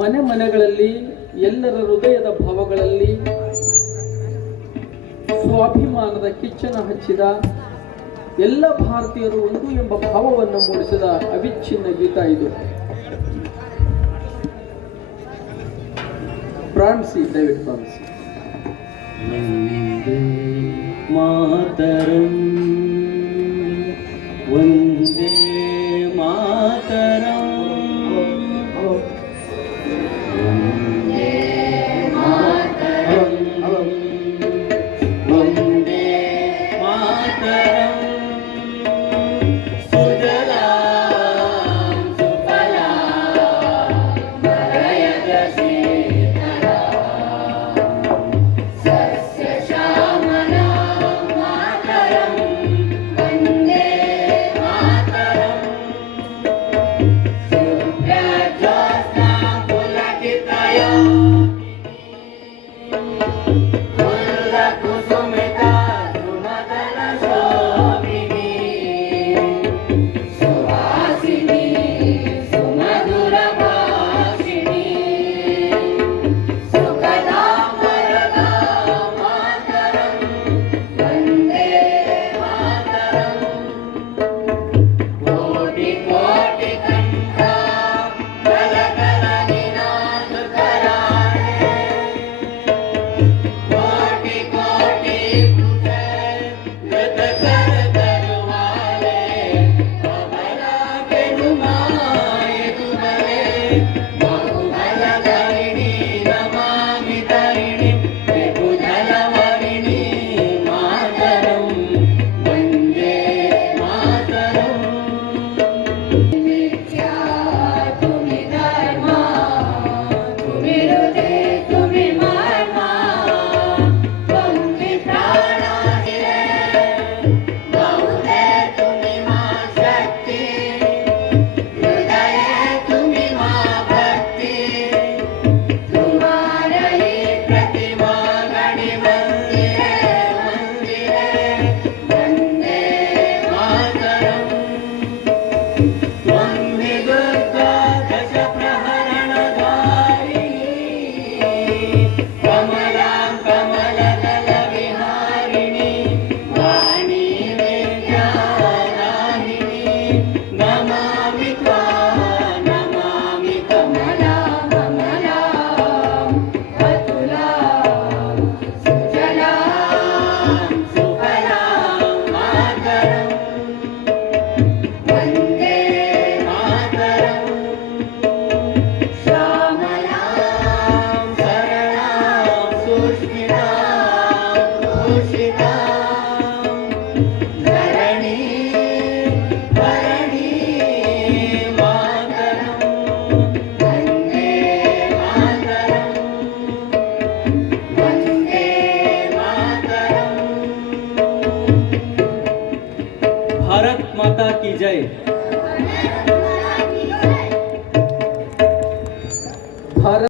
ಮನೆ ಮನೆಗಳಲ್ಲಿ ಎಲ್ಲರ ಹೃದಯದ ಭಾವಗಳಲ್ಲಿ ಸ್ವಾಭಿಮಾನದ ಕಿಚ್ಚನ ಹಚ್ಚಿದ ಎಲ್ಲ ಭಾರತೀಯರು ಒಂದು ಎಂಬ ಭಾವವನ್ನು ಮೂಡಿಸಿದ ಅವಿಚ್ಛಿನ್ನ ಗೀತ ಇದು. ಫ್ರಾನ್ಸಿ, ಡೇವಿಡ್ ಫ್ರಾನ್ಸಿ. ಮಾತರಂ ವಂದೇ ಮಾತರಂ ವಂದೇ ಮಾತರಂ ವಂದೇ ಮಾತರಂ ಸುಜಲಾಂ ಸುಫಲಾಂ ಮಲಯಜ ಶೀತಲಾಂ ಸಸ್ಯ ಶ್ಯಾಮಲಾಂ ಮಾತರಂ ವಂದೇ ಮಾತರಂ ಶುಭ್ರಜ್ಯೋತ್ಸ್ನಾಂ ಪುಲಕಿತಯಾಮಿನೀಂ भारत माता की जय।